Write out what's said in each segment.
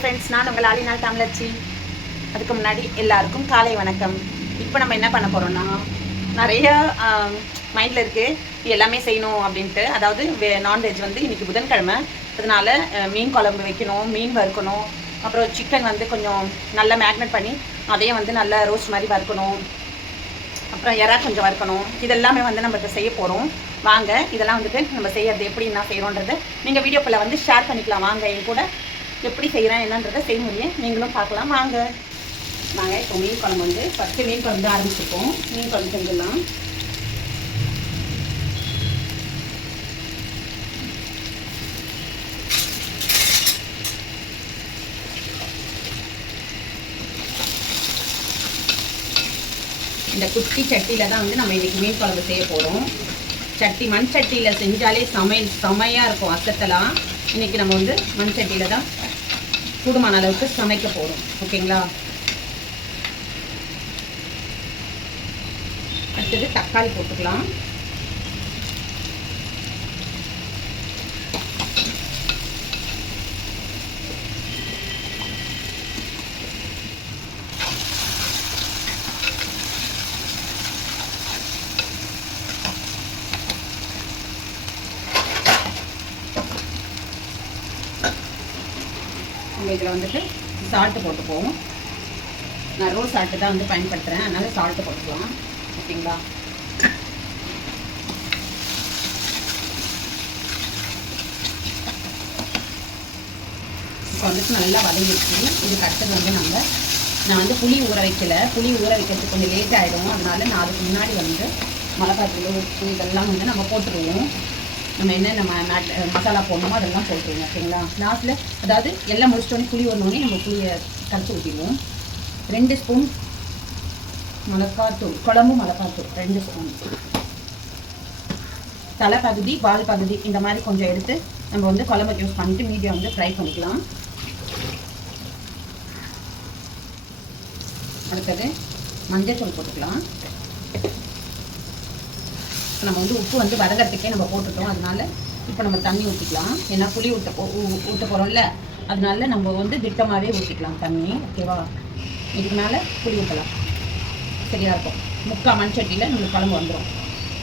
Friends, நான் உங்கள் ஆலினால் தமிழச்சி. அதுக்கு முன்னாடி எல்லாருக்கும் காலை வணக்கம். இப்போ நம்ம என்ன பண்ண போகிறோம்னா, நிறைய மைண்டில் இருக்குது எல்லாமே செய்யணும் அப்படின்ட்டு. அதாவது நான்வெஜ் வந்து இன்றைக்கி புதன்கிழமை, அதனால மீன் குழம்பு வைக்கணும், மீன் வறுக்கணும். அப்புறம் சிக்கன் வந்து கொஞ்சம் நல்லா மேக்னேட் பண்ணி அதையும் வந்து நல்லா ரோஸ்ட் மாதிரி வறுக்கணும். அப்புறம் இறா கொஞ்சம் வறுக்கணும். இதெல்லாமே வந்து நம்ம இப்போ செய்ய போகிறோம். வாங்க, இதெல்லாம் வந்துட்டு நம்ம செய்யறது எப்படி என்ன செய்கிறோன்றதை நீங்கள் வீடியோக்குள்ளே வந்து ஷேர் பண்ணிக்கலாம். வாங்க, என் கூட எப்படி செய்கிறேன் என்னன்றதை செய்முறையை நீங்களும் பார்க்கலாம். வாங்க. நாங்கள் இப்போ மீன் குழம்பு வந்து ஃபஸ்ட்டு மீன் குழம்பு ஆரம்பிச்சிருக்கோம். மீன் குழம்பு செஞ்சிடலாம். இந்த குட்டி சட்டியில் தான் வந்து நம்ம இன்றைக்கி மீன் குழம்பு செய்ய போகிறோம். மண் சட்டியில் செஞ்சாலே செமையாக இருக்கும் அசத்தலாம். இன்றைக்கி நம்ம வந்து மண் சட்டியில் தான் கூடுமான அளவுக்கு சமைக்க போகிறோம். ஓகேங்களா? அடுத்தது தக்காளி போட்டுக்கலாம். நம்ம இதில் வந்துட்டு சால்ட்டு போட்டுப்போம். நான் ரோஸ் சால்ட்டு தான் வந்து பயன்படுத்துகிறேன், அதனால் சால்ட்டு போட்டுக்கலாம். ஓகேங்களா? இப்போ வந்துட்டு நல்லா வதங்கிடுச்சு. இதுக்கு அடுத்தது வந்து நான் வந்து புளி ஊற வைக்கலை. புளி ஊற வைக்கிறதுக்கு கொஞ்சம் லேட் ஆகிடும். அதனால நான் அதுக்கு முன்னாடி வந்து மிளகாத்தூள், உப்பு இதெல்லாம் வந்து நம்ம போட்டுருவோம். நம்ம என்னென்ன மசாலா போடணுமோ அதெல்லாம் போட்டுருவோம். ஓகேங்களா? லாஸ்ட்டில் அதாவது எல்லாம் முடிச்சிட்டோன்னே புளி வரணுன்னே நம்ம புளியை கரைச்சி ஊற்றிடுவோம். 2 ஸ்பூன் மிளகாத்தூள், குழம்பு மிளகாத்தூள் 2 ஸ்பூன். தலை பகுதி வால் பகுதி இந்த மாதிரி கொஞ்சம் எடுத்து நம்ம வந்து குழம்புக்கு யூஸ் பண்ணிவிட்டு மீடியம் வந்து ஃப்ரை பண்ணிக்கலாம். அடுத்தது மஞ்சள் தூள் போட்டுக்கலாம். நம்ம வந்து உப்பு வந்து வதங்கிறதுக்கே நம்ம போட்டுட்டோம். அதனால இப்போ நம்ம தண்ணி ஊற்றிக்கலாம். ஏன்னா புளி ஊற்ற போகிறோம்ல, அதனால நம்ம வந்து திட்டமாகவே ஊற்றிக்கலாம் தண்ணி. ஓகேவா? இதுக்கு மேலே புளி ஊற்றலாம். சரியாக இருக்கும். 3/4 மண் சட்டியில் நம்மளுக்கு குழம்பு வந்துடும்.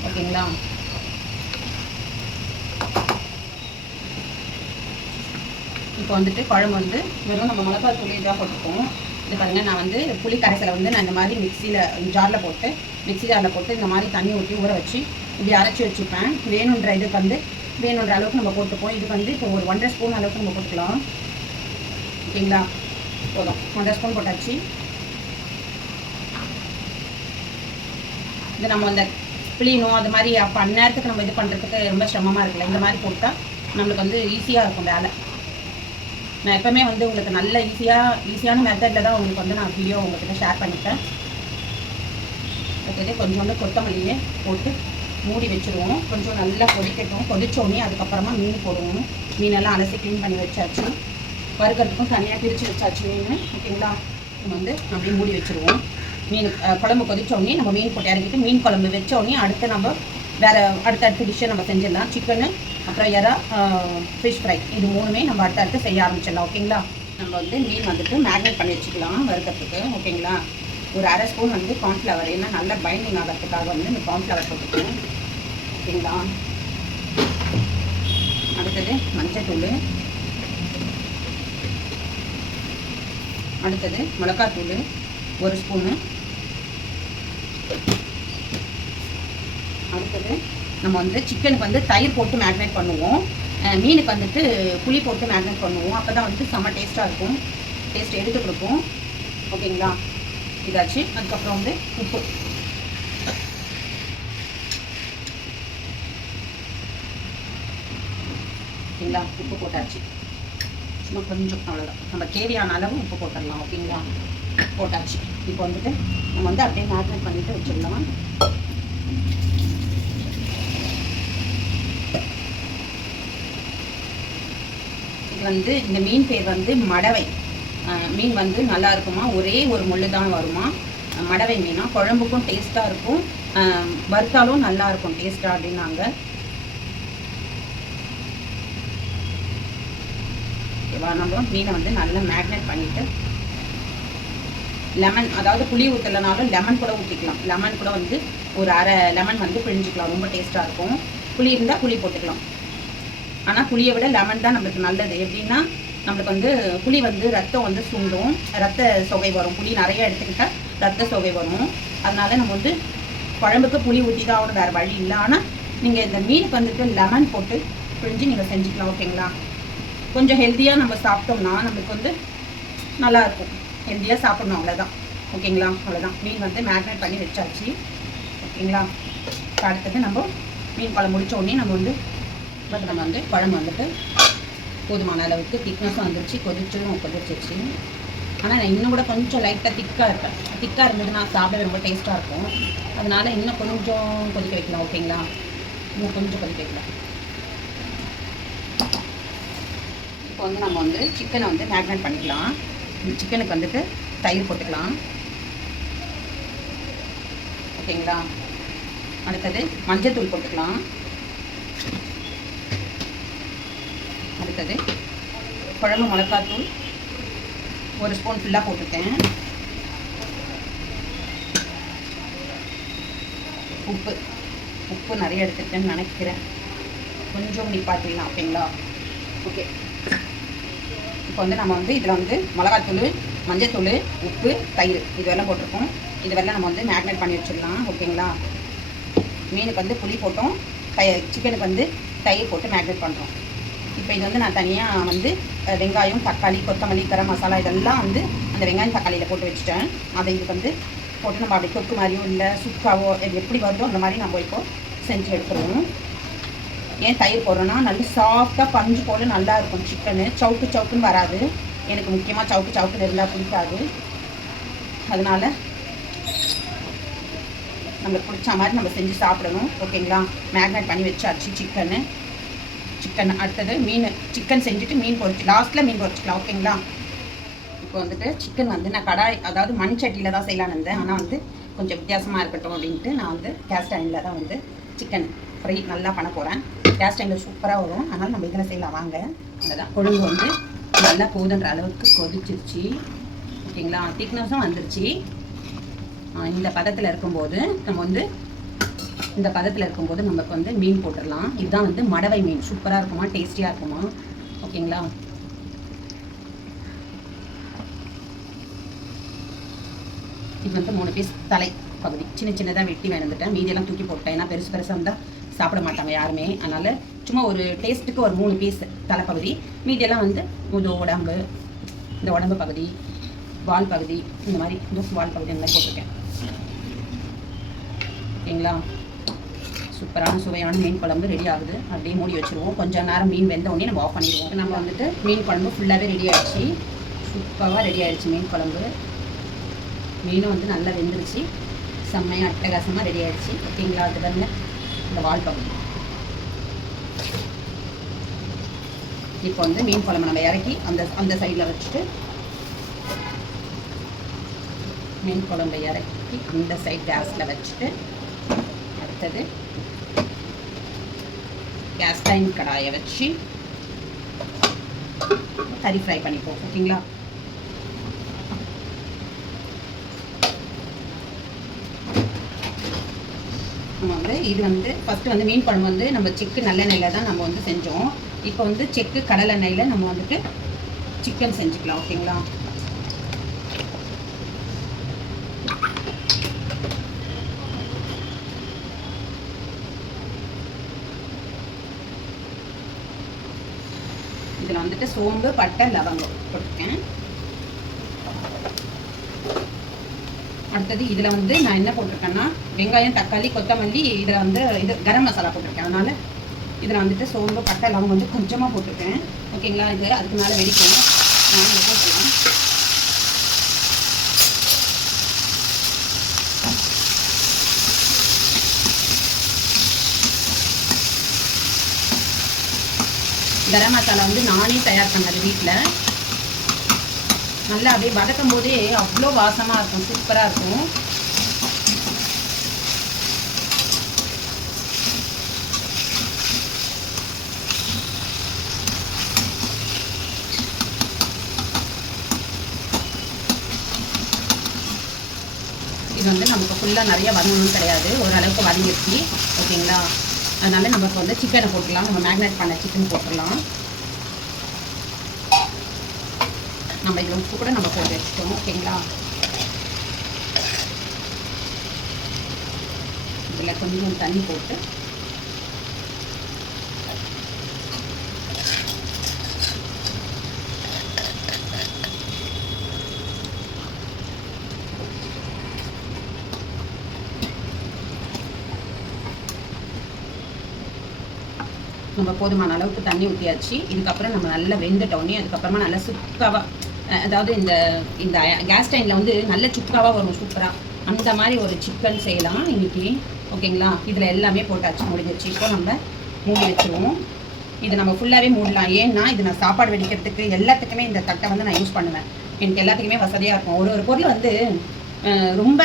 ஓகேங்களா? இப்போ வந்துட்டு குழம்பு வந்து வெறும் நம்ம மிளகாய் தூள் இதாக போட்டுப்போம். இது பாருங்கள், நான் வந்து புளி கரைசலை வந்து நான் இந்த மாதிரி மிக்ஸி ஜாரில் போட்டு இந்த மாதிரி தண்ணி ஊற்றி ஊற வச்சு இப்படி அரைச்சி வச்சுப்பேன். வேணுன்ற இதுக்கு வந்து வேணுன்ற அளவுக்கு நம்ம போட்டுப்போம். இதுக்கு வந்து இப்போ ஒரு 1.5 ஸ்பூன் அளவுக்கு நம்ம போட்டுக்கலாம். ஓகேங்களா? போதும், 1.5 ஸ்பூன் போட்டாச்சு. இது நம்ம அந்த புளியணும் அது மாதிரி அப்போ அந்நேரத்துக்கு நம்ம இது பண்ணுறதுக்கு ரொம்ப சிரமமாக இருக்குல்ல, இந்த மாதிரி போட்டால் நம்மளுக்கு வந்து ஈஸியாக இருக்கும் வேலை. நான் எப்போவுமே வந்து உங்களுக்கு நல்ல ஈஸியான மெத்தடில் தான் உங்களுக்கு வந்து நான் வீடியோ உங்கள்கிட்ட ஷேர் பண்ணிப்பேன். அடுத்தது கொஞ்சோண்டு கொத்தமல்லியே போட்டு மூடி வச்சுருவோம். கொஞ்சம் நல்லா கொதிக்கட்டும். கொதிச்சோடனே அதுக்கப்புறமா மீன் போடுவோம். மீனெல்லாம் அலசி க்ளீன் பண்ணி வச்சாச்சு. வறுக்கிறதுக்கும் தனியாக பிரித்து வச்சாச்சு மீன். ஓகேங்களா? நம்ம வந்து அப்படியே மூடி வச்சுருவோம். மீன் குழம்பு கொதிச்சோடனே நம்ம மீன் போட்டு இறக்கிட்டு மீன் குழம்பு வச்சோடனே அடுத்து நம்ம அடுத்தடுத்த டிஷ்ஷை நம்ம செஞ்சிடலாம். சிக்கனு, அப்புறம் இறா, ஃபிஷ் ஃப்ரை, இது 3மே நம்ம அடுத்தடுத்து செய்ய ஆரம்பிச்சிடலாம். ஓகேங்களா? நம்ம வந்து மீன் வந்துட்டு மேக்னேட் பண்ணி வச்சுக்கலாம் வறுக்கிறதுக்கு. ஓகேங்களா? ஒரு 1/2 ஸ்பூன் வந்து கார்ன்ஃப்ளவர், ஏன்னா நல்லா பைண்டிங் ஆகிறதுக்காக வந்து இந்த கார்ன்ஃப்ளவர் போட்டுக்கணும். ஓகேங்களா? அடுத்தது மஞ்சத்தூள், அடுத்தது மிளகாத்தூள் 1 ஸ்பூனு. அடுத்தது நம்ம வந்து சிக்கனுக்கு வந்து தயிர் போட்டு மேக்னேட் பண்ணுவோம். மீனுக்கு வந்துட்டு புளி போட்டு மேக்னேட் பண்ணுவோம். அப்போ தான் வந்து செம்ம டேஸ்ட்டாக இருக்கும். டேஸ்ட் எடுத்து கொடுக்கும். ஓகேங்களா? இதாச்சு. அதுக்கப்புறம் வந்து உப்பு. ஓகேங்களா? உப்பு போட்டாச்சு. சும்மா கொஞ்சம், அவ்வளோதான். நம்ம தேவையான அளவு உப்பு போட்டுடலாம். ஓகேங்களா? போட்டாச்சு. இப்போ வந்துட்டு நம்ம வந்து அப்படியே மேக்னேட் பண்ணிவிட்டு வச்சிடலாம். இது வந்து இந்த மீன் பேர் வந்து மடவை. மீன் வந்து நல்லா இருக்குமா, ஒரே ஒரு முள்ளு தான் வருமா. மடவை மீனா குழம்புக்கும் டேஸ்ட்டாக இருக்கும், வறுத்தாலும் நல்லா இருக்கும் டேஸ்ட்டாக அப்படின்னாங்க. நம்ம மீனை வந்து நல்லா மேக்னேட் பண்ணிவிட்டு லெமன், அதாவது புளி ஊற்றலைனாலும் லெமன் கூட ஊற்றிக்கலாம். லெமன் கூட வந்து ஒரு அரை லெமன் வந்து பிழிஞ்சிக்கலாம், ரொம்ப டேஸ்ட்டாக இருக்கும். புளி இருந்தால் புளி போட்டுக்கலாம். ஆனால் புளியை விட லெமன் தான் நம்மளுக்கு நல்லது. எப்படின்னா நம்மளுக்கு வந்து புளி வந்து ரத்தம் வந்து சுண்டும், ரத்த சொகை வரும். புளி நிறைய எடுத்துக்கிட்டால் ரத்த சொகை வரும். அதனால நம்ம வந்து குழம்புக்கு புளி ஊற்றி தான் ஆகணும், வேறு வழி இல்லை. ஆனால் நீங்கள் இந்த மீனுக்கு வந்துட்டு லெமன் போட்டு பிழிஞ்சு நீங்கள் செஞ்சுக்கலாம். ஓகேங்களா? கொஞ்சம் ஹெல்த்தியாக நம்ம சாப்பிட்டோம்னா நம்மளுக்கு வந்து நல்லாயிருக்கும். ஹெல்த்தியாக சாப்பிடணும், அவ்வளோதான். ஓகேங்களா? அவ்வளோதான். மீன் வந்து மேக்னேட் பண்ணி வச்சாச்சு. ஓகேங்களா? அடுத்தது நம்ம மீன் குழம்பு முடித்த உடனே நம்ம வந்து குழம்பு வந்துட்டு போதுமான அளவுக்கு திக்னஸும் வந்துருச்சு, கொதிச்சிருச்சு. ஆனால் நான் இன்னும் கூட கொஞ்சம் லைட்டாக திக்காக இருந்ததுன்னா சாப்பிட ரொம்ப டேஸ்ட்டாக இருக்கும். அதனால இன்னும் கொஞ்சம் கொதிக்க வைக்கலாம். ஓகேங்களா? இன்னும் கொஞ்சம் கொதிக்க வைக்கலாம். இப்போ வந்து நம்ம வந்து சிக்கனை வந்து மேக்னேட் பண்ணிக்கலாம். சிக்கனுக்கு வந்துட்டு தயிர் போட்டுக்கலாம். ஓகேங்களா? அடுத்தது மஞ்சள் தூள் போட்டுக்கலாம். அடுத்தது குழம்பு மிளகாத்தூள் 1 ஸ்பூன் ஃபுல்லாக போட்டுருக்கேன். உப்பு நிறைய எடுத்துருக்கேன்னு நினைக்கிறேன், கொஞ்சம் நிப்பாட்டிடலாம். ஓகேங்களா? ஓகே. இப்போ வந்து நம்ம வந்து இதில் வந்து மிளகாத்தூள், மஞ்சத்தூள், உப்பு, தயிர் இதுவெல்லாம் போட்டிருக்கோம். இதுவெல்லாம் நம்ம வந்து மேக்னேட் பண்ணி வச்சிடலாம். ஓகேங்களா? மீனுக்கு வந்து புளி போட்டோம், சிக்கனுக்கு வந்து தயிர் போட்டு மேக்னேட் பண்ணுறோம். இப்போ இது வந்து நான் தனியாக வந்து வெங்காயம், தக்காளி, கொத்தமல்லி, கரம் மசாலா இதெல்லாம் வந்து அந்த வெங்காயம் தக்காளியில் போட்டு வச்சுட்டேன். அதை இதுக்கு வந்து போட்டு நம்ம அப்படி தொக்கு மாதிரியோ இல்லை சுக்காவோ இது எப்படி வருதோ அந்த மாதிரி நம்ம இப்போ செஞ்சு எடுத்துருவோம். ஏன் தயிர் போடுறோன்னா நல்ல சாஃப்டாக பஞ்சு போல் நல்லா இருக்கும் சிக்கனு. சவுக்குன்னு வராது. எனக்கு முக்கியமாக சவுக்குன்னு இருந்தால் பிடிக்காது. அதனால் நம்மளுக்கு பிடிச்ச மாதிரி நம்ம செஞ்சு சாப்பிடணும். ஓகேங்களா? மேக்னேட் பண்ணி வச்சாச்சு சிக்கன். அடுத்தது சிக்கன் செஞ்சுட்டு மீன் பொரிச்சு லாஸ்ட்டில் மீன் பொரிச்சிக்கலாம். ஓகேங்களா? இப்போ வந்துட்டு சிக்கன் வந்து நான் கடாய், அதாவது மண் சட்டியில் தான் செய்யலான்னு இருந்தேன். ஆனால் வந்து கொஞ்சம் வித்தியாசமாக இருக்கட்டும் அப்படின்ட்டு நான் வந்து கேஸ்ட் அயனில் தான் வந்து சிக்கன் ஃப்ரை நல்லா பண்ண போகிறேன். கேஸ்ட் அயனில் சூப்பராக வரும். அதனால் நம்ம இதில் செய்யலாம் வாங்க. அதுதான் குழம்பு வந்து நல்லா போதுன்ற அளவுக்கு கொதிச்சிருச்சு. ஓகேங்களா? திக்னஸும் வந்துருச்சு. இந்த பதத்தில் இருக்கும்போது நமக்கு வந்து மீன் போட்டுடலாம். இதுதான் வந்து மடவை மீன். சூப்பராக இருக்குமா, டேஸ்டியாக இருக்குமா? ஓகேங்களா? இது வந்து 3 பீஸ் தலை பகுதி சின்னதாக வெட்டி வேணுந்துட்டேன். மீதியெல்லாம் தூக்கி போட்டேன். ஏன்னா பெருசாக இருந்தால் சாப்பிட மாட்டாங்க யாருமே. அதனால் சும்மா ஒரு டேஸ்ட்டுக்கு ஒரு 3 பீஸ் தலைப்பகுதி. மீதியெல்லாம் வந்து உடம்பு, இந்த உடம்பு பகுதி, வால் பகுதி, இந்த மாதிரி வால் பகுதி இந்த மாதிரி போட்டிருக்கேன். ஓகேங்களா? சூப்பரான சுவையான மீன் குழம்பு ரெடி ஆகுது. அப்படியே மூடி வச்சுருவோம். கொஞ்சம் நேரம் மீன் வெந்த உடனே நம்ம ஆஃப் பண்ணிடுவோம். நம்ம வந்துட்டு மீன் குழம்பு ஃபுல்லாகவே ரெடி ஆகிடுச்சு. சூப்பராக ரெடி ஆகிடுச்சு மீன் குழம்பு. மீனும் வந்து நல்லா வெந்துருச்சு. செம்மையாக அட்டகாசமாக ரெடி ஆகிடுச்சு. ஓகேங்களா? அது வந்து இந்த வால் பகுதி. இப்போ வந்து மீன் குழம்பு நம்ம இறக்கி அந்த சைடில் வச்சுட்டு மீன் குழம்பை இறக்கி அந்த சைட் கேஸில் வச்சுட்டு அடுத்தது கேஸ் டைம் கடாயை வச்சு கறி ஃப்ரை பண்ணிப்போம். ஓகேங்களா? நம்ம வந்து இது வந்து ஃபஸ்ட்டு வந்து மீன் குழம்பு வந்து நம்ம செக்கு நல்லெண்ணெயில் தான் நம்ம வந்து செஞ்சோம். இப்போ வந்து செக்கு கடலெண்ணெயில் நம்ம வந்துட்டு சிக்கன் செஞ்சுக்கலாம். ஓகேங்களா? இதில் வந்துட்டு சோம்பு, பட்டை, லவங்கம் போட்டிருக்கேன். அடுத்தது இதில் வந்து நான் என்ன போட்டிருக்கேன்னா வெங்காயம், தக்காளி, கொத்தமல்லி, இதில் வந்து கரம் மசாலா போட்டிருக்கேன். அதனால் இதில் வந்துட்டு சோம்பு, பட்டை, லவங்கம் வந்து கொஞ்சமாக போட்டிருக்கேன். ஓகேங்களா? இது அதுக்கு மேலே வெடிக்கும். நான் போட்டுக்கலாம். கரம் மசாலா வந்து நானே தயார் பண்ணது வீட்டில். நல்லா அப்படியே வதக்கும் போதே அவ்வளோ வாசமாக இருக்கும், சூப்பராக இருக்கும். இது வந்து நமக்கு ஃபுல்லாக நிறைய வதங்கணும்னு கிடையாது, ஓரளவுக்கு வதங்கிடுச்சு ஓகேங்களா. அதனால் நமக்கு வந்து சிக்கனை போட்டுடலாம். நம்ம மேக்னேட் பண்ண சிக்கன் போட்டுடலாம். நம்ம இதில் உப்பு கூட நம்ம போட்டு வச்சுட்டோம் ஓகேங்களா. இதில் கொஞ்சம் தண்ணி போட்டு நம்ம போதுமான அளவுக்கு தண்ணி ஊற்றியாச்சு. இதுக்கப்புறம் நம்ம நல்லா வெந்துட்டோன்னே அதுக்கப்புறமா நல்லா சுக்காவாக, அதாவது இந்த இந்த கேஸ் டைமில் வந்து நல்ல சுக்காவாக வரும் சூப்பராக. அந்த மாதிரி ஒரு சிக்கன் செய்யலாம் இன்றைக்கி ஓகேங்களா. இதில் எல்லாமே போட்டாச்சு, முடிஞ்சிச்சு. இப்போ நம்ம மூடி வச்சுருவோம். இது நம்ம ஃபுல்லாகவே மூடலாம். ஏன்னா இது நான் சாப்பாடு வெடிக்கிறதுக்கு எல்லாத்துக்குமே இந்த தட்டை வந்து நான் யூஸ் பண்ணுவேன். எனக்கு எல்லாத்துக்குமே வசதியாக இருக்கும். ஒரு பொருள் வந்து ரொம்ப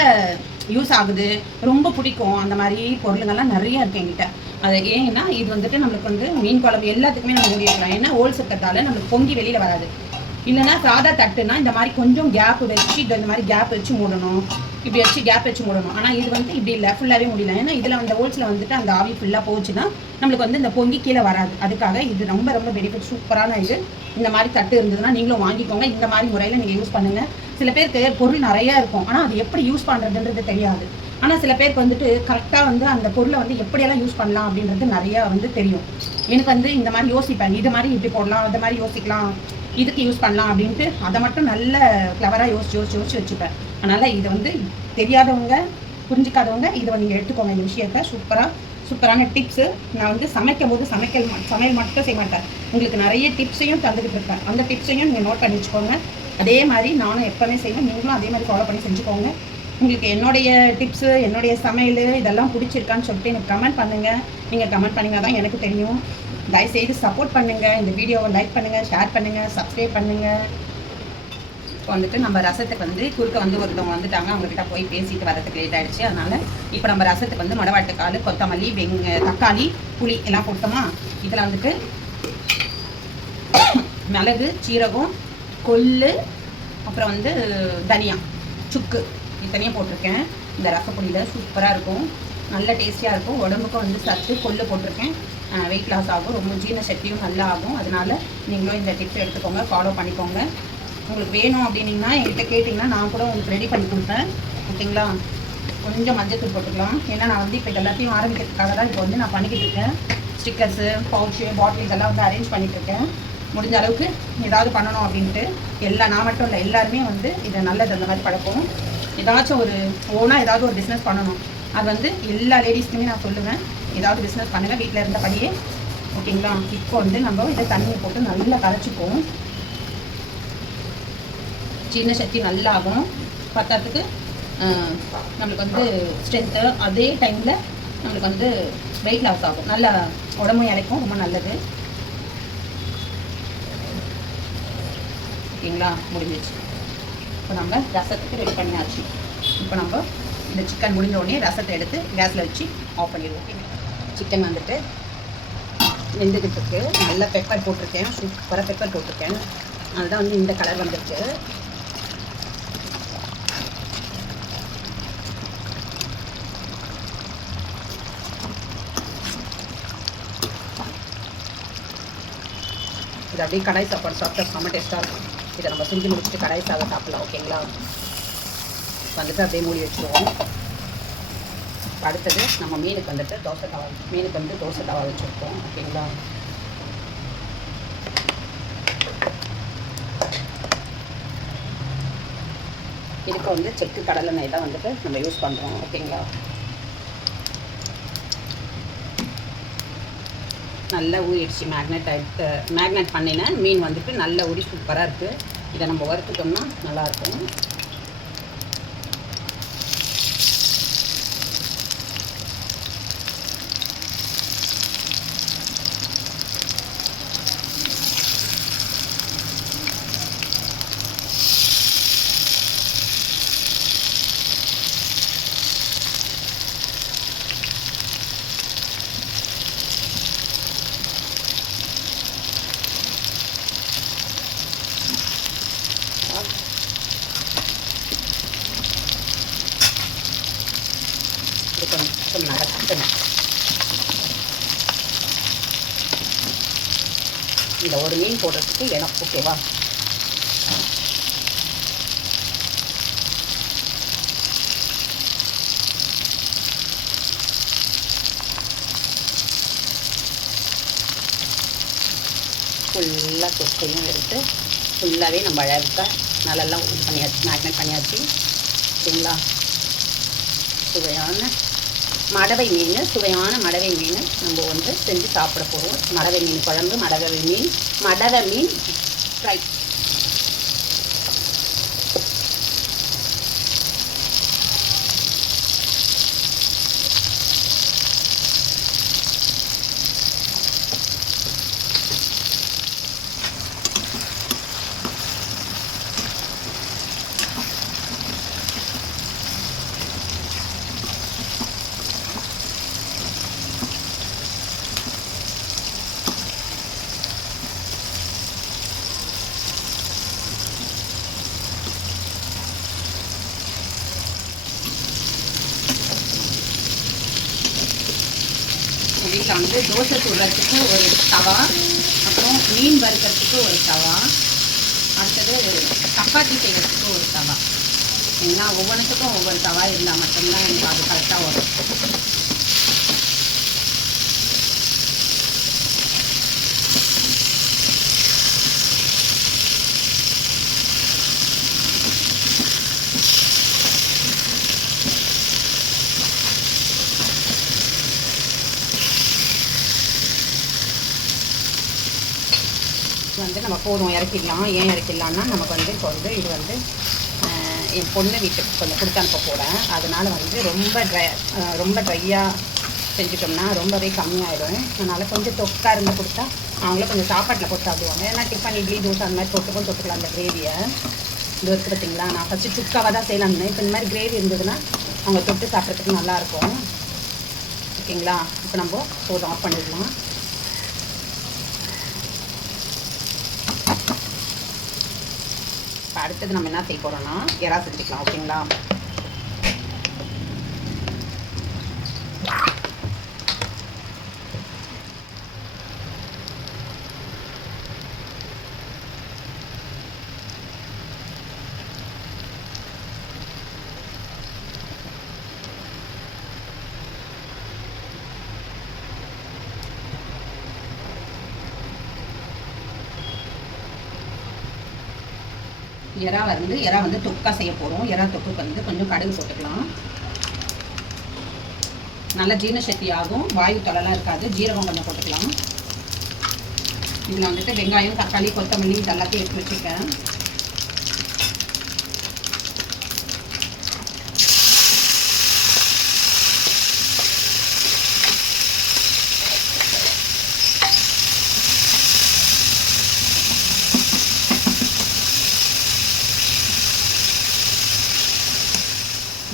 யூஸ் ஆகுது, ரொம்ப பிடிக்கும், அந்த மாதிரி பொருளுங்கள்லாம் நிறையா இருக்குது என்கிட்ட. அது ஏன்னா இது வந்துட்டு நம்மளுக்கு வந்து மீன் குழம்பு எல்லாத்துக்குமே நம்ம மூடி வைக்கலாம். ஏன்னா ஹோல் சக்கத்தால் நம்மளுக்கு பொங்கி வெளியில் வராது. இல்லைனா சாதா தட்டுனா இந்த மாதிரி கொஞ்சம் கேப் வச்சு இந்த மாதிரி கேப் வச்சு மூடணும், இப்படி வச்சு கேப் வச்சு மூடணும். ஆனால் இது வந்து இப்படி இல்லை, ஃபுல்லாகவே முடியல. ஏன்னா இதில் அந்த ஹோல்ஸில் வந்துட்டு அந்த ஆவி ஃபுல்லாக போச்சுன்னா நம்மளுக்கு வந்து இந்த பொங்கி கீழே வராது. அதுக்காக இது ரொம்ப ரொம்ப பெனிஃபிட், சூப்பரான இது. இந்த மாதிரி தட்டு இருந்ததுன்னா நீங்களும் வாங்கிக்கோங்க. இந்த மாதிரி முறையில் நீங்கள் யூஸ் பண்ணுங்கள். சில பேருக்கு பொருள் நிறையா இருக்கும், ஆனால் அது எப்படி யூஸ் பண்ணுறதுன்றது தெரியாது. ஆனால் சில பேருக்கு வந்துட்டு கரெக்டாக வந்து அந்த பொருளை வந்து எப்படியெல்லாம் யூஸ் பண்ணலாம் அப்படின்றது நிறையா வந்து தெரியும். எனக்கு வந்து இந்த மாதிரி யோசிப்பேன், இது மாதிரி இப்படி போடலாம், அந்த மாதிரி யோசிக்கலாம், இதுக்கு யூஸ் பண்ணலாம் அப்படின்ட்டு அதை மட்டும் நல்ல கிளவராக யோசிச்சு வச்சுப்பேன். அதனால் இதை வந்து தெரியாதவங்க, புரிஞ்சிக்காதவங்க இதை நீங்கள் எடுத்துக்கோங்க. இந்த விஷயத்த சூப்பரான டிப்ஸு. நான் வந்து சமைக்கும் போது சமையல் மட்டும் செய்ய மாட்டேன், உங்களுக்கு நிறைய டிப்ஸையும் தந்துக்கிட்டு இருப்பேன். அந்த டிப்ஸையும் நீங்கள் நோட் பண்ணி வச்சுக்கோங்க. அதே மாதிரி நானும் எப்போவுமே செய்வேன், நீங்களும் அதே மாதிரி ஃபாலோ பண்ணி செஞ்சுக்கோங்க. உங்களுக்கு என்னுடைய டிப்ஸு, என்னுடைய சமையல் இதெல்லாம் பிடிச்சிருக்கான்னு சொல்லிட்டு எனக்கு கமெண்ட் பண்ணுங்கள். நீங்கள் கமெண்ட் பண்ணிங்கன்னா தான் எனக்கு தெரியும். தயவுசெய்து சப்போர்ட் பண்ணுங்கள். இந்த வீடியோவை லைக் பண்ணுங்கள், ஷேர் பண்ணுங்கள், சப்ஸ்கிரைப் பண்ணுங்கள். இப்போ வந்துட்டு நம்ம ரசத்துக்கு வந்து குறுக்க வந்து ஒருத்தவங்க வந்துட்டாங்க, அவங்ககிட்ட போய் பேசிட்டு வரதுக்கு லேட் ஆகிடுச்சு. அதனால் இப்போ நம்ம ரசத்துக்கு வந்து மொடவாட்டுக்கால், கொத்தமல்லி, தக்காளி, புளி எல்லாம் போட்டோமா. இதில் வந்துட்டு மிளகு, சீரகம், கொள்ளு, அப்புறம் வந்து தனியா, சுக்கு இத்தனையும் போட்டிருக்கேன். இந்த ரசப்பொடியில் சூப்பராக இருக்கும், நல்ல டேஸ்டியாக இருக்கும். உடம்புக்கும் வந்து சத்து. கொள்ளு போட்டிருக்கேன், வெயிட் லாஸ் ஆகும், ரொம்ப ஜீரண சக்தியும் நல்லா ஆகும். அதனால் நீங்களும் இந்த டிப்ஸ் எடுத்துக்கோங்க, ஃபாலோ பண்ணிக்கோங்க. உங்களுக்கு வேணும் அப்படின்னிங்கன்னா என்கிட்ட கேட்டிங்கன்னா நான் கூட உங்களுக்கு ரெடி பண்ணி கொடுப்பேன் ஓகேங்களா. கொஞ்சம் மஞ்சத்தூள் போட்டுக்கலாம். ஏன்னா நான் வந்து இப்போ எல்லாத்தையும் ஆரம்பிக்கிறதுக்காக தான் இப்போ வந்து நான் பண்ணிக்கிட்டு இருக்கேன். ஸ்டிக்கர்ஸு, பவுச்சு, பாட்டில் இதெல்லாம் வந்து அரேஞ்ச் பண்ணிகிட்டு இருக்கேன். முடிஞ்ச அளவுக்கு ஏதாவது பண்ணணும் அப்படின்ட்டு நான் மட்டும் இல்லை, எல்லாருமே வந்து இதை நல்லது அந்த மாதிரி பழக்கம். ஏதாச்சும் ஒரு ஓனாக ஏதாவது ஒரு பிஸ்னஸ் பண்ணணும். அது வந்து எல்லா லேடிஸ்க்குமே நான் சொல்லுவேன், ஏதாவது பிஸ்னஸ் பண்ணுங்கள் வீட்டில் இருந்தபடியே ஓகேங்களா. இப்போ வந்து நம்ம இதை தண்ணியை போட்டு நல்லா கரைச்சிப்போம். ஜீரண சக்தி நல்லா ஆகும், பத்தாத்துக்கு நம்மளுக்கு வந்து ஸ்ட்ரென்த்து, அதே டைமில் நம்மளுக்கு வந்து வெயிட் லாஸ் ஆகும், நல்லா உடம்பும் இழைக்கும், ரொம்ப நல்லது ஓகேங்களா. முடிஞ்சிச்சு. இப்போ நம்ம ரசத்துக்கு ரெடி பண்ணியாச்சு. இப்போ நம்ம இந்த சிக்கன் முடிஞ்ச உடனே ரசத்தை எடுத்து கேஸில் வச்சு ஆஃப் பண்ணிடுவோம். சிக்கன் வந்துட்டு வெந்துக்கிட்டு இருக்கு. நல்ல பெப்பர் போட்டிருக்கேன், சூப்பராக பெப்பர் போட்டிருக்கேன், அதுதான் வந்து இந்த கலர் வந்துருக்கு. இது அப்படியே கடாய் சாப்பாடு சாப்பிட்டா செம்ம டேஸ்ட்டாக இருக்கும். இதை நம்ம செஞ்சு முடிச்சுட்டு கடாய் சாதம் சாப்பிடலாம் ஓகேங்களா. வந்துட்டு அப்படியே மூடி வச்சுருவோம். அடுத்தது நம்ம மீனுக்கு வந்துட்டு தோசை தவா வச்சுருக்கோம் ஓகேங்களா. இதுக்கு வந்து செக்கு கடலை எண்ணெய் தான் வந்துட்டு நம்ம யூஸ் பண்ணுறோம் ஓகேங்களா. நல்லா ஊறிடுச்சு. மேக்னேட் பண்ணின மீன் வந்துட்டு நல்லா ஊறி சூப்பராக இருக்குது. இதை நம்ம வறுத்துட்டோம்னா நல்லாயிருக்கும். போட்டு நல்லா தட்டணும். இந்த ஒரு மீன் போடுறதுக்கு இடம். ஓகேவா? ஃபுல்லாக தொக்கையும் எடுத்து ஃபுல்லாகவே நம்ம அழகாக நல்லா இது பண்ணியாச்சு, மேக்னேட் பண்ணியாச்சு. சரிங்களா? சுவையான மடவை மீன், சுவையான மடவை மீன் நம்ம வந்து செஞ்சு சாப்பிட போகிறோம். மடவை மீன் குழம்பு, மடவை மீன் ஃப்ரை. வீட்டில் வந்து தோசை சுடுறதுக்கு ஒரு தவா, அப்புறம் மீன் வறுக்கிறதுக்கு ஒரு தவா, அடுத்தது சப்பாத்தி செய்கிறதுக்கு ஒரு தவா. ஏன்னா ஒவ்வொன்றுத்துக்கும் ஒவ்வொரு தவா இருந்தால் மட்டும்தான் எனக்கு அது கரெக்டாக வரும். வந்து நம்ம போதும் இறக்கிடலாம். ஏன் இறக்கிடலான்னா நமக்கு வந்து இப்போ வந்து இது வந்து என் பொண்ணு வீட்டுக்கு கொஞ்சம் கொடுத்து அனுப்ப போகிறேன். அதனால் வந்து ரொம்ப ட்ரையாக செஞ்சுட்டோம்னா ரொம்பவே கம்மியாயிடும். அதனால் கொஞ்சம் தொக்கா இருந்து கொடுத்தா அவங்களும் கொஞ்சம் சாப்பாட்டில் போட்டு சாப்பிடுவாங்க. ஏன்னா டிஃபன், இட்லி, தோசை அந்த மாதிரி தொட்டுக்கலாம் அந்த கிரேவியை. இது இருக்குது பார்த்தீங்களா? நான் ஃபஸ்ட்டு சுக்காவாக தான் செய்யலாம்னு. இப்போ இந்த மாதிரி கிரேவி இருந்ததுன்னா அவங்க தொட்டு சாப்பிட்றதுக்கு நல்லாயிருக்கும். ஓகேங்களா? இப்போ நம்ம போதும், ஆஃப் பண்ணிடலாம். அடுத்தது நம்ம என்ன செய்ய போகிறோம்னா எறா செஞ்சுக்கலாம். ஓகேங்களா? எறா வந்து தொக்கா செய்ய போகிறோம். எறா தொக்குக்கு வந்து கொஞ்சம் கடுகு போட்டுக்கலாம். நல்ல ஜீரண சக்தி ஆகும், வாயு தொலைலாம் இருக்காது. ஜீரகம் கொஞ்சம் போட்டுக்கலாம். இதில் வந்துட்டு வெங்காயம், தக்காளி, கொத்தமல்லி இதெல்லாத்தையும் எடுத்து வச்சுருக்கேன்.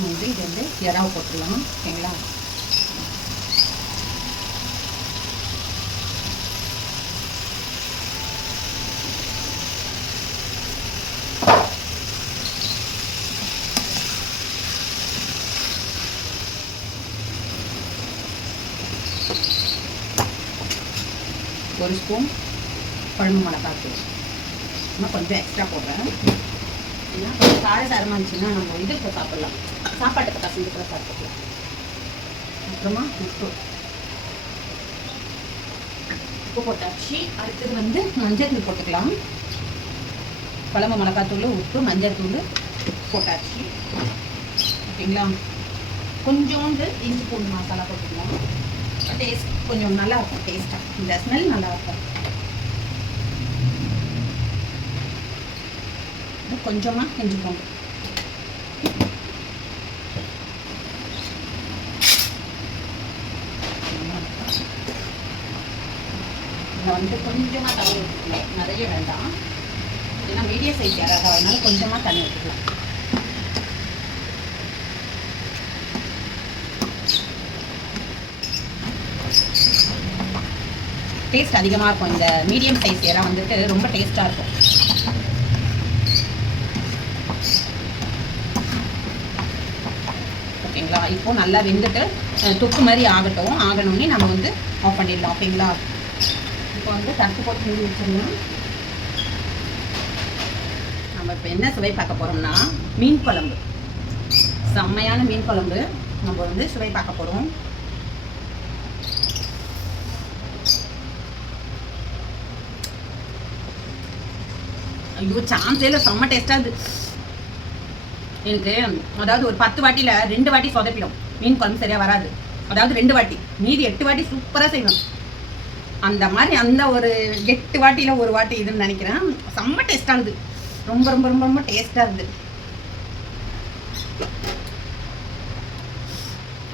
வந்து இது வந்து எறாவை போட்டுடலாம். ஓகேங்களா? ஒரு ஸ்பூன் குழம்பு மிளகாத்தூள், இன்னும் கொஞ்சம் எக்ஸ்ட்ரா போடுறேன். ஏன்னா கொஞ்சம் காரசாரமாக இருந்துச்சுன்னா நம்ம இதுக்கு சாப்பிட்லாம், சாப்பாட்டுக்கு பசங்க கூட சாப்பிட்டுக்கலாம். அப்புறமா உப்பு போட்டாச்சு. அடுத்தது வந்து மஞ்சள் தூள் போட்டுக்கலாம். குழம்பு மிளகாத்தூள், உப்பு, மஞ்சள் தூள் போட்டாச்சு. ஓகேங்களா? கொஞ்சோண்டு இஞ்சி பூண்டு மசாலா போட்டுக்கலாம். டேஸ்ட் கொஞ்சம் நல்லா இருக்கும். டேஸ்ட்டாக இந்த ஸ்மெல் நல்லா இருக்கும். கொஞ்சமாக இஞ்சி பூண்டு, இதில் வந்து கொஞ்சமாக தண்ணி ஊற்றிக்கலாம். நிறைய வேண்டாம், ஏன்னா மீடியம் சைஸ் யாராவது அதனால கொஞ்சமாக தண்ணி ஊற்றிக்கலாம். டேஸ்ட் அதிகமாக இருக்கும். இந்த மீடியம் சைஸ் எல்லாம் வந்துட்டு ரொம்ப டேஸ்ட்டாக இருக்கும். ஓகேங்களா? இப்போ நல்லா வெந்துட்டு தொக்கு மாதிரி ஆகணும்னே நம்ம வந்து ஆஃப் பண்ணிடலாம். ஓகேங்களா? இப்போ வந்து தட்டு போட்டு மூடி வச்சிடலாம். நம்ம இப்போ என்ன சுவை பார்க்க போகிறோம்னா மீன் குழம்பு. செம்மையான மீன் குழம்பு நம்ம வந்து சுவை பார்க்க போகிறோம். ஐயோ சான்ஸே செம்ம டேஸ்ட்டாக இருக்குது எனக்கு. அதாவது ஒரு 10 வாட்டியில் 2 வாட்டி சொதப்பிடும். மீன் குழம்பு சரியாக வராது. அதாவது 2 வாட்டி, மீதி 8 வாட்டி சூப்பராக செய்வேன். அந்த மாதிரி அந்த ஒரு 8 வாட்டியில் ஒரு வாட்டி இதுன்னு நினைக்கிறேன். செம்ம டேஸ்ட்டாக இருக்குது. ரொம்ப ரொம்ப ரொம்ப ரொம்ப டேஸ்ட்டாக இருக்குது.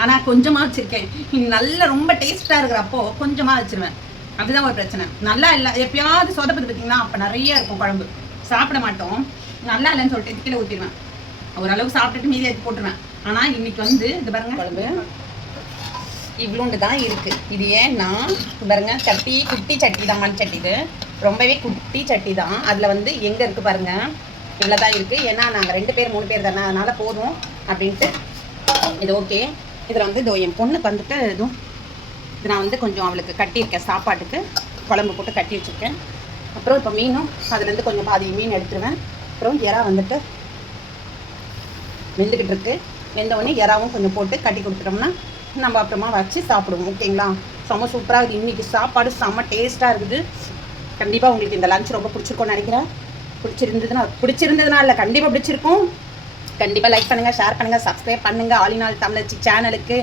ஆனால் கொஞ்சமாக வச்சுருக்கேன். நல்லா ரொம்ப டேஸ்ட்டாக இருக்கிறப்போ கொஞ்சமாக வச்சுருவேன். அதுதான் ஒரு பிரச்சனை. நல்லா இல்லை எப்பயாவது சொதப்பது பார்த்தீங்கன்னா அப்போ நிறைய இருக்கும் குழம்பு. சாப்பிட மாட்டோம். நல்லா இல்லைன்னு சொல்லிட்டு கீழே ஊற்றிடுவேன். ஓரளவுக்கு சாப்பிட்டுட்டு மீதி எடுத்து போட்டுருவேன். ஆனால் இன்னைக்கு வந்து இது பாருங்க குழம்பு இவ்வளோண்டு தான் இருக்குது. இது ஏன்னா பாருங்க சட்டி குட்டி சட்டி தான், மண் சட்டி. இது ரொம்பவே குட்டி சட்டி தான். அதில் வந்து எங்கே இருக்குது பாருங்கள், இவ்வளோ தான் இருக்குது. ஏன்னா நாங்கள் 2 பேர் 3 பேர் தானே, அதனால் போதும் அப்படின்ட்டு இது ஓகே. இதில் வந்து இதோ என் பொண்ணுக்கு வந்துட்டு இதுவும் இது நான் வந்து கொஞ்சம் அவளுக்கு கட்டியிருக்கேன். சாப்பாட்டுக்கு குழம்பு போட்டு கட்டி வச்சுருக்கேன். அப்புறம் இப்போ மீனும் அதுலேருந்து கொஞ்சம் பாதி மீன் எடுத்துருவேன். அப்புறம் இறா வந்துட்டு வெந்துக்கிட்டு இருக்கு. வெந்தவுடனே இறாவும் கொஞ்சம் போட்டு கட்டி கொடுத்துட்டோம்னா நம்ம அப்புறமா வச்சு சாப்பிடுவோம். ஓகேங்களா? செம்ம சூப்பராக இருக்குது. இன்றைக்கி சாப்பாடு செம்ம டேஸ்ட்டாக இருக்குது. கண்டிப்பாக உங்களுக்கு இந்த லஞ்ச் ரொம்ப பிடிச்சிருக்கும்னு நினைக்கிறேன். பிடிச்சிருந்ததுனா இல்லை, கண்டிப்பாக பிடிச்சிருக்கும். கண்டிப்பாக லைக் பண்ணுங்கள், ஷேர் பண்ணுங்கள், சப்ஸ்கிரைப் பண்ணுங்கள். ஆல் இன் ஆல் தமிழச்சி சேனலுக்கு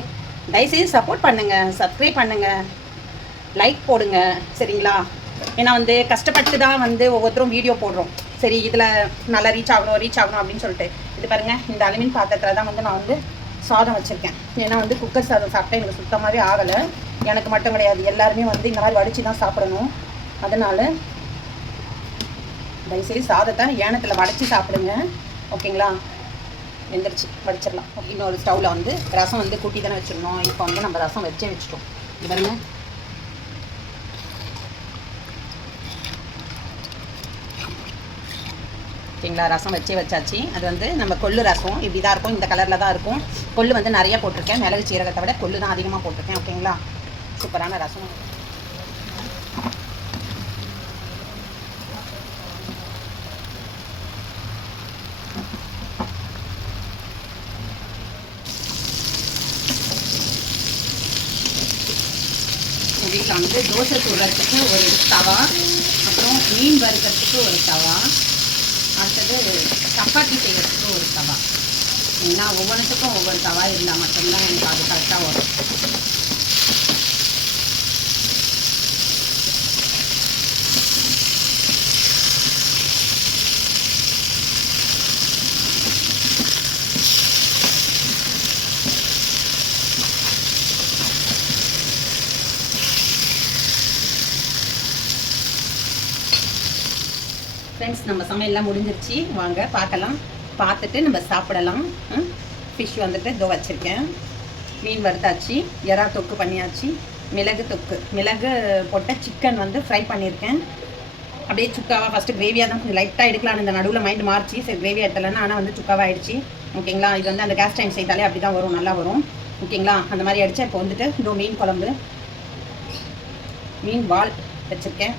தயவுசெய்து சப்போர்ட் பண்ணுங்கள், சப்ஸ்கிரைப் பண்ணுங்கள், லைக் போடுங்க. சரிங்களா? ஏன்னா வந்து கஷ்டப்பட்டு தான் வந்து ஒவ்வொருத்தரும் வீடியோ போடுறோம். சரி இதில் நல்லா ரீச் ஆகணும் அப்படின்னு சொல்லிட்டு இது பாருங்கள். இந்த அலுமினியம் பாத்திரத்தில் தான் வந்து நான் வந்து சாதம் வச்சுருக்கேன். ஏன்னா வந்து குக்கர் சாதம் சாப்பிட்டா எனக்கு சுத்தமாகவே ஆகலை. எனக்கு மட்டும் கிடையாது, எல்லாருமே வந்து இந்த மாதிரி வடித்து தான் சாப்பிடணும். அதனால் தயவுசெய்து சாதத்தை ஏனத்தில் வடித்து சாப்பிடுங்க. ஓகேங்களா? வெந்துருச்சு, வடிச்சிடலாம். இன்னொரு ஸ்டவ்வில் வந்து ரசம் வந்து கூட்டி தானே வச்சிடணும். இப்போ வந்து நம்ம ரசம் வச்சிட்டோம். இது பாருங்க. ஓகேங்களா? ரசம் வச்சாச்சு. அது வந்து நம்ம கொள்ளு ரசம் இப்படி தான் இருக்கும். இந்த கலரில் தான் இருக்கும். கொள்ளு வந்து நிறைய போட்டிருக்கேன். மிளகு சீரகத்தை விட கொள்ளு தான் அதிகமாக போட்டிருக்கேன். ஓகேங்களா? சூப்பரான ரசம். வீட்டில் வந்து தோசை சுடுறதுக்கு ஒரு தவா, அப்புறம் மீன் வறுக்கிறதுக்கு ஒரு தவா, அடுத்தது சப்பாத்தி செய்கிறதுக்கு ஒரு தவா. ஏன்னா ஒவ்வொன்றுத்துக்கும் ஒவ்வொரு தவா இருந்தால் மட்டும்தான் எனக்கு அது கரெக்டாக வரும். ஃப்ரெண்ட்ஸ், நம்ம சமையல்லாம் முடிஞ்சிருச்சு. வாங்க பார்க்கலாம். பார்த்துட்டு நம்ம சாப்பிடலாம். ஃபிஷ் வந்துட்டு இதோ வச்சுருக்கேன். மீன் வறுத்தாச்சு, எறா தொக்கு பண்ணியாச்சு, மிளகு தொக்கு, மிளகு போட்ட சிக்கன் வந்து ஃப்ரை பண்ணியிருக்கேன். அப்படியே சுக்காவாக ஃபஸ்ட்டு கிரேவியாக தான் கொஞ்சம் லைட்டாக எடுக்கலான்னு இந்த நடுவில் மைண்டு மாறிச்சு. சரி கிரேவி எடுத்தலைன்னா, ஆனால் வந்து சுக்காவாக ஆகிடுச்சு. ஓகேங்களா? இது வந்து அந்த கேஸ் டைம் செய்தாலே அப்படி தான் வரும், நல்லா வரும். ஓகேங்களா? அந்த மாதிரி அடித்தா இப்போ வந்துட்டு இதோ மீன் குழம்பு, மீன் வால் வச்சுருக்கேன்.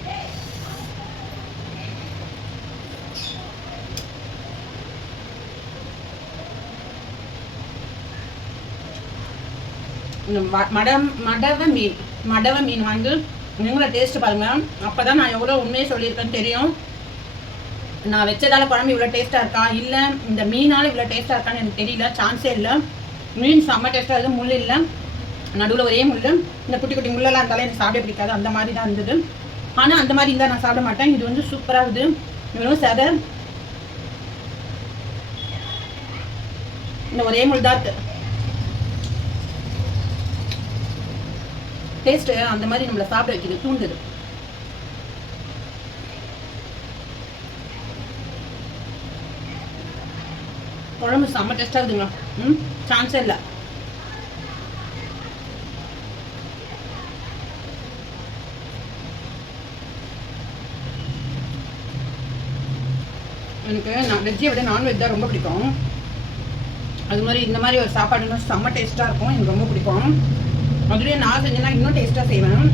மடவ மீன் வந்து நீங்களும் டேஸ்ட்டு பாருங்கள். அப்போ தான் நான் எவ்வளோ உண்மையை சொல்லியிருக்கேன்னு தெரியும். நான் வச்சதால குழம்பு இவ்வளோ டேஸ்ட்டாக இருக்கா, இல்லை இந்த மீனால் இவ்வளோ டேஸ்ட்டாக இருக்கான்னு எனக்கு தெரியல. சான்ஸே இல்லை. மீன் செம்ம டேஸ்ட்டாக இருக்குது. முள் இல்லை, நடுவில் ஒரே முள். இந்த குட்டி குட்டி முள்ளெல்லாம் இருந்தாலும் எனக்கு சாப்பிட பிடிக்காது. அந்த மாதிரி தான் இருந்தது. ஆனால் அந்த மாதிரி இருந்தால் நான் சாப்பிட மாட்டேன். இது வந்து சூப்பராக இருக்குது. இவ்வளோ சதை, இந்த ஒரே முள் தான் இருக்குது. டேஸ்ட்டு அந்த மாதிரி நம்மளை சாப்பிட வைக்கிது, தூண்டுது. குழம்பு செம்ம டேஸ்ட்டாக இருக்குதுங்க. சான்ஸே இல்லை. எனக்கு வெஜ்ஜை விட நான்வெஜ் தான் ரொம்ப பிடிக்கும். அது மாதிரி இந்த மாதிரி ஒரு சாப்பாடுன்னா செம்ம டேஸ்ட்டாக இருக்கும். எனக்கு ரொம்ப பிடிக்கும். அதுலேயே நான் செஞ்சேன்னா இன்னும் டேஸ்ட்டாக செய்வேன்.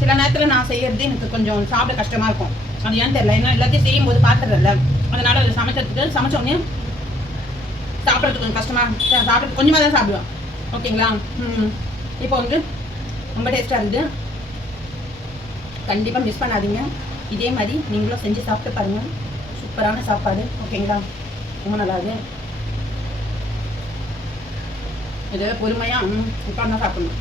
சில நேரத்தில் நான் செய்கிறது எனக்கு கொஞ்சம் சாப்பிட கஷ்டமாக இருக்கும். அது ஏன்னு தெரியல. ஏன்னா எல்லாத்தையும் செய்யும் போது பார்த்துறதில்ல. அதனால் அது சமைச்சோடனே சாப்பிட்றதுக்கு கொஞ்சம் கஷ்டமாக சாப்பிட்றது கொஞ்சமாக தான் சாப்பிடுவேன். ஓகேங்களா? இப்போ வந்து ரொம்ப டேஸ்ட்டாக இருக்குது. கண்டிப்பாக மிஸ் பண்ணாதீங்க. இதே மாதிரி நீங்களும் செஞ்சு சாப்பிட்டு பாருங்கள். சூப்பரான சாப்பாடு. ஓகேங்களா? ரொம்ப நல்லாது. இது பொறுமையாக உட்காந்து தான் சாப்பிடணும்.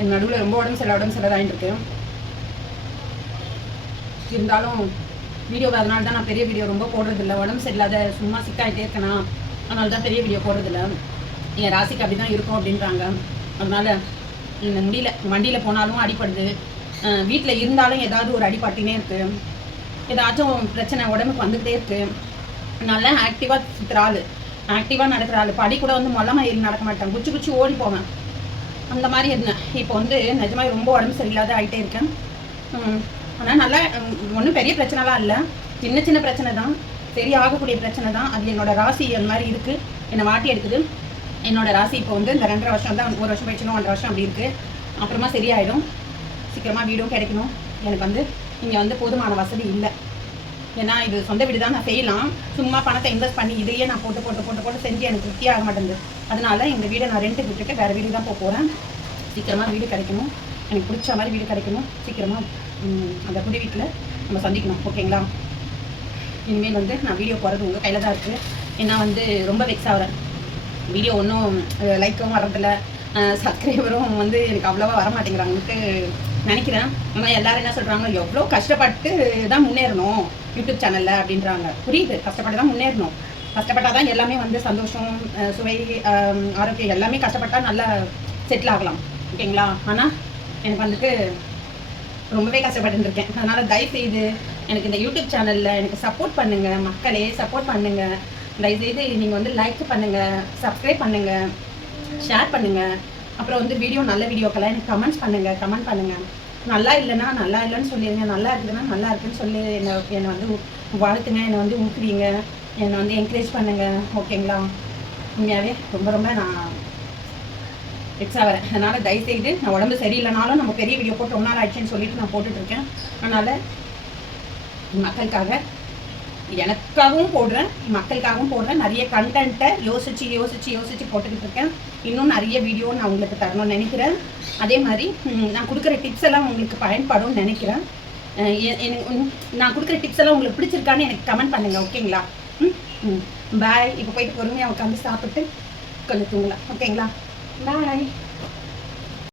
என் நடுவில் ரொம்ப உடம்பு சரியில்லாதாயிட்டு இருக்கு. இருந்தாலும் வீடியோ அதனால தான் நான் பெரிய வீடியோ ரொம்ப போடுறதில்ல. உடம்பு சரியில்லாத சும்மா சிக்காயிட்டே இருக்கேனா, அதனால தான் பெரிய வீடியோ போடுறதில்ல. என் ராசிக்கு அப்படி தான் இருக்கும் அப்படின்றாங்க. அதனால் முடியல. வண்டியில் போனாலும் அடிப்படுது, வீட்டில் இருந்தாலும் ஏதாவது ஒரு அடிப்பட்டுனே இருக்குது. ஏதாச்சும் பிரச்சனை உடம்புக்கு வந்துக்கிட்டே இருக்குது. நல்லா ஆக்டிவாக சுற்றுற ஆள், ஆக்டிவாக நடக்கிற ஆள். படி கூட வந்து மொல்லமாக ஏறி நடக்க மாட்டேன். குச்சி ஓடி போவேன். அந்த மாதிரி இருந்தேன். இப்போ வந்து நிஜமாக ரொம்ப உடம்பு சரியில்லாத ஆகிட்டே இருக்கேன். ஆனால் நல்லா ஒன்றும் பெரிய பிரச்சனைலாம் இல்லை. சின்ன பிரச்சனை தான், சரி ஆகக்கூடிய பிரச்சனை தான். அது என்னோடய ராசி அந்த மாதிரி இருக்குது. என்னை வாட்டி எடுக்குது. என்னோடய ராசி இப்போ வந்து இந்த 2.5 வருஷம் தான், 1 வருஷம் போயிடுச்சுன்னா 1.5 வருஷம் அப்படி இருக்குது. அப்புறமா சரியாயிடும். சீக்கிரமாக வீடும் கிடைக்கணும். எனக்கு வந்து இங்கே வந்து போதுமான வசதி இல்லை. ஏன்னா இது சொந்த வீடு தான், நான் செய்யலாம். சும்மா பணத்தை இன்வெஸ்ட் பண்ணி இதையே நான் போட்டு செஞ்சு எனக்கு திருப்தியாக மாட்டேங்குது. அதனால இந்த வீடை நான் ரெண்ட்டுக்கு விட்டுட்டு வேறு வீடு தான் போகிறேன். சீக்கிரமாக வீடு கிடைக்கணும். எனக்கு பிடிச்ச மாதிரி வீடு கிடைக்கணும். சீக்கிரமாக அந்த புது வீட்டில் நம்ம சந்திக்கணும். ஓகேங்களா? இனிமேல் வந்து நான் வீடியோ போகிறது உங்கள் கையில் தான் இருக்குது. ஏன்னா வந்து ரொம்ப வெக்ஸ் ஆகிறேன். வீடியோ ஒன்றும் லைக்கும் வர்றதில்ல, சப்ஸ்கிரைபரும் வந்து எனக்கு அவ்வளோவா வரமாட்டேங்கிறாங்கன்ட்டு நினைக்கிறேன். ஆனால் எல்லோரும் என்ன சொல்கிறாங்க, எவ்வளோ கஷ்டப்பட்டு தான் முன்னேறணும் யூடியூப் சேனலில் அப்படின்றாங்க. புரியுது, கஷ்டப்பட்டு தான் முன்னேறணும். கஷ்டப்பட்டால் தான் எல்லாமே வந்து சந்தோஷம், சுவை, ஆரோக்கியம் எல்லாமே கஷ்டப்பட்டால் நல்லா செட்டில் ஆகலாம். ஓகேங்களா? ஆனால் எனக்கு வந்துட்டு ரொம்பவே கஷ்டப்பட்டுருக்கேன். அதனால் தயவுசெய்து எனக்கு இந்த யூடியூப் சேனலில் எனக்கு சப்போர்ட் பண்ணுங்கள். மக்களே சப்போர்ட் பண்ணுங்கள். தயவுசெய்து நீங்கள் வந்து லைக் பண்ணுங்கள், சப்ஸ்கிரைப் பண்ணுங்கள், ஷேர் பண்ணுங்கள். அப்புறம் வந்து நல்ல வீடியோக்கெல்லாம் எனக்கு கமெண்ட் பண்ணுங்கள். நல்லா இல்லைன்னா நல்லா இல்லைன்னு சொல்லிடுங்க, நல்லா இருக்குதுன்னா நல்லா இருக்குன்னு சொல்லி என்னை வந்து வாழ்த்துங்க, என்னை வந்து ஊக்குவீங்க, என்னை வந்து என்கரேஜ் பண்ணுங்கள். ஓகேங்களா? உண்மையாகவே ரொம்ப நான் எக்ஸா வரேன். அதனால் தயவுசெய்து நான் உடம்பு சரியில்லைனாலும் நம்ம பெரிய வீடியோ போட்டு ரொம்ப நாள் ஆயிடுச்சுன்னு சொல்லிட்டு நான் போட்டுட்ருக்கேன். அதனால் மக்களுக்காக, எனக்காகவும் போடுறேன், மக்களுக்காகவும் போடுறேன். நிறைய கண்டென்ட்டை யோசித்து போட்டுக்கிட்டு இருக்கேன். இன்னும் நிறைய வீடியோ நான் உங்களுக்கு தரணும்னு நினைக்கிறேன். அதே மாதிரி நான் கொடுக்குற டிப்ஸ் எல்லாம் உங்களுக்கு பயன்படும்னு நினைக்கிறேன். நான் கொடுக்குற டிப்ஸ் எல்லாம் உங்களுக்கு பிடிச்சிருக்கான்னு எனக்கு கமெண்ட் பண்ணுங்கள். ஓகேங்களா? பாய். இப்போ போயிட்டு பொறுமையாக உட்காந்து சாப்பிட்டு கொஞ்சம் தூங்கலாம். ஓகேங்களா? பாய்.